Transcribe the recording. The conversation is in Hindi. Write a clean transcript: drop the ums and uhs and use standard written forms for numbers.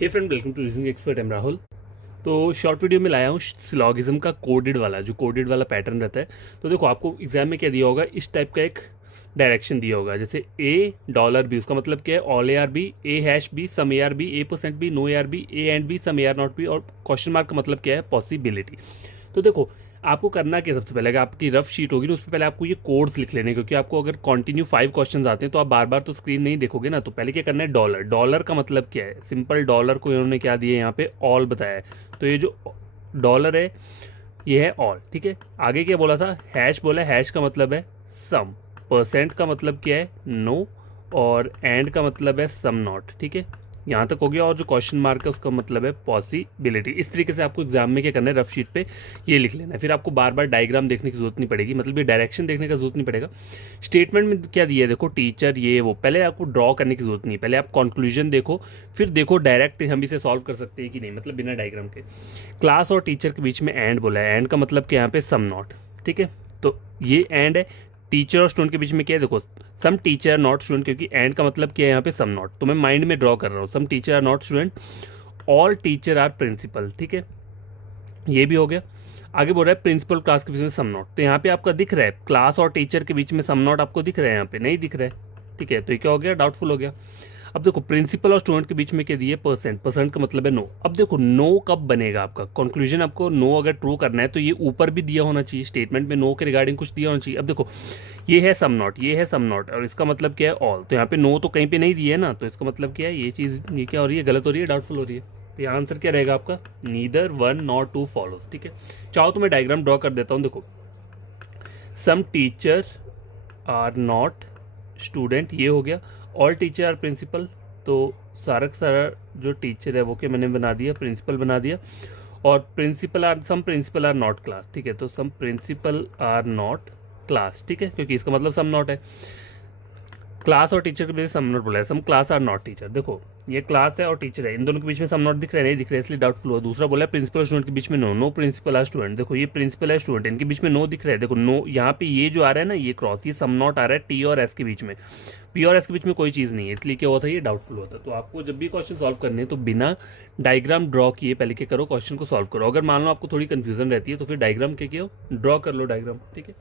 Hey friend, welcome to reasoning expert. I'm Rahul. तो शॉर्ट वीडियो में लाया हूँ सिलॉगिज्म का कोडेड वाला, जो कोडेड वाला पैटर्न रहता है। तो देखो, आपको एग्जाम में क्या दिया होगा, इस टाइप का एक डायरेक्शन दिया होगा, जैसे ए डॉलर बी। उसका मतलब क्या है, all A are B, A hash B, some A are B, A percent B, no A are B, A and B, some A are not B, और क्वेश्चन मार्क का मतलब क्या है, पॉसिबिलिटी। तो देखो, आपको करना क्या, सबसे पहले अगर आपकी रफ शीट होगी तो उससे पहले आपको ये कोड्स लिख लेने, क्योंकि आपको अगर कंटिन्यू 5 क्वेश्चंस आते हैं तो आप बार बार तो स्क्रीन नहीं देखोगे ना। तो पहले क्या करना है, डॉलर। डॉलर का मतलब क्या है, सिंपल डॉलर को इन्होंने क्या दिया यहाँ पे, ऑल बताया है। तो ये जो डॉलर है ये है ऑल, ठीक है। आगे क्या बोला था, हैश बोला, हैश का मतलब है सम। परसेंट का मतलब क्या है, नो। और एंड का मतलब है सम नॉट, ठीक है। यहाँ तक हो गया। और जो क्वेश्चन मार्क है उसका मतलब है पॉसिबिलिटी। इस तरीके से आपको एग्जाम में क्या करना है, रफ शीट पे ये लिख लेना है। फिर आपको बार बार डायग्राम देखने की जरूरत नहीं पड़ेगी, मतलब ये डायरेक्शन देखने का जरूरत नहीं पड़ेगा। स्टेटमेंट में क्या दिया है, देखो टीचर ये वो, पहले आपको ड्रॉ करने की जरूरत नहीं है। पहले आप कंक्लूजन देखो, फिर देखो डायरेक्ट हम इसे सॉल्व कर सकते हैं कि नहीं, मतलब बिना डायग्राम के। क्लास और टीचर के बीच में एंड बोला है, एंड का मतलब क्या, यहाँ पे सम नॉट, ठीक है। तो ये एंड है। टीचर और स्टूडेंट के बीच में क्या है, देखो सम टीचर नॉट स्टूडेंट, क्योंकि एंड का मतलब क्या है यहाँ पे सम नॉट। तो मैं माइंड में ड्रॉ कर रहा हूँ, some teacher are not student, all teacher are principal, ठीक है। ये भी हो गया। आगे बोल रहा है प्रिंसिपल क्लास के बीच में सम नॉट। तो यहाँ पे आपका दिख रहा है क्लास और टीचर के बीच में सम नॉट, आपको दिख रहा है, यहाँ पे नहीं दिख रहा है, ठीक है। तो ये क्या हो गया, डाउटफुल हो गया। अब देखो, प्रिंसिपल और स्टूडेंट के बीच में क्या दिए, परसेंट। परसेंट का मतलब है नो। अब देखो, नो कब बनेगा आपका कंक्लूजन, आपको नो अगर ट्रू करना है तो ये ऊपर भी दिया होना चाहिए, स्टेटमेंट में नो के रिगार्डिंग कुछ दिया होना चाहिए। अब देखो, ये है सम नॉट, ये है सम नॉट, और इसका मतलब क्या है, ऑल। तो यहाँ पे नो तो कहीं पे नहीं दिया है ना, तो इसका मतलब क्या है, ये चीज़ ये क्या हो रही है, गलत हो रही है, डाउटफुल हो रही है। तो यहाँ आंसर क्या रहेगा आपका, neither one not two follows, ठीक है। चाहो तो मैं डायग्राम ड्रॉ कर देता हूँ। देखो, some teacher are not student, ये हो गया। ऑल टीचर आर प्रिंसिपल, तो सारा का सारा जो टीचर है वो क्या मैंने बना दिया, प्रिंसिपल बना दिया। और principal are, some principal are not class, ठीक है। तो some principal are not class, ठीक है, क्योंकि इसका मतलब सम नॉट है। क्लास और टीचर के बीच सम नॉट बोला है, some class are not teacher. देखो, ये क्लास है और टीचर है, इन दोनों के बीच में सम नॉट दिख रहा है, नहीं दिख रहा है, इसलिए डाउटफुल हुआ। दूसरा बोला है प्रिंसिपल और स्टूडेंट के बीच में no, no principal are student. देखो, ये प्रिंसिपल है स्टूडेंट, इनके बीच में नो दिख रहा है। देखो नो, यहाँ पे ये जो आ रहा है ना, ये क्रॉस, ये सम नॉट आ रहा है टी और एस के बीच में। पी और एस के बीच में कोई चीज़ नहीं है, इसलिए क्या होता है, ये डाउटफुल होता है। तो आपको जब भी क्वेश्चन सॉल्व करने हैं तो बिना डायग्राम ड्रॉ किए पहले क्या करो, क्वेश्चन को सॉल्व करो। अगर मान लो आपको थोड़ी कंफ्यूजन रहती है तो फिर डायग्राम क्या किया, ड्रॉ कर लो डायग्राम, ठीक है।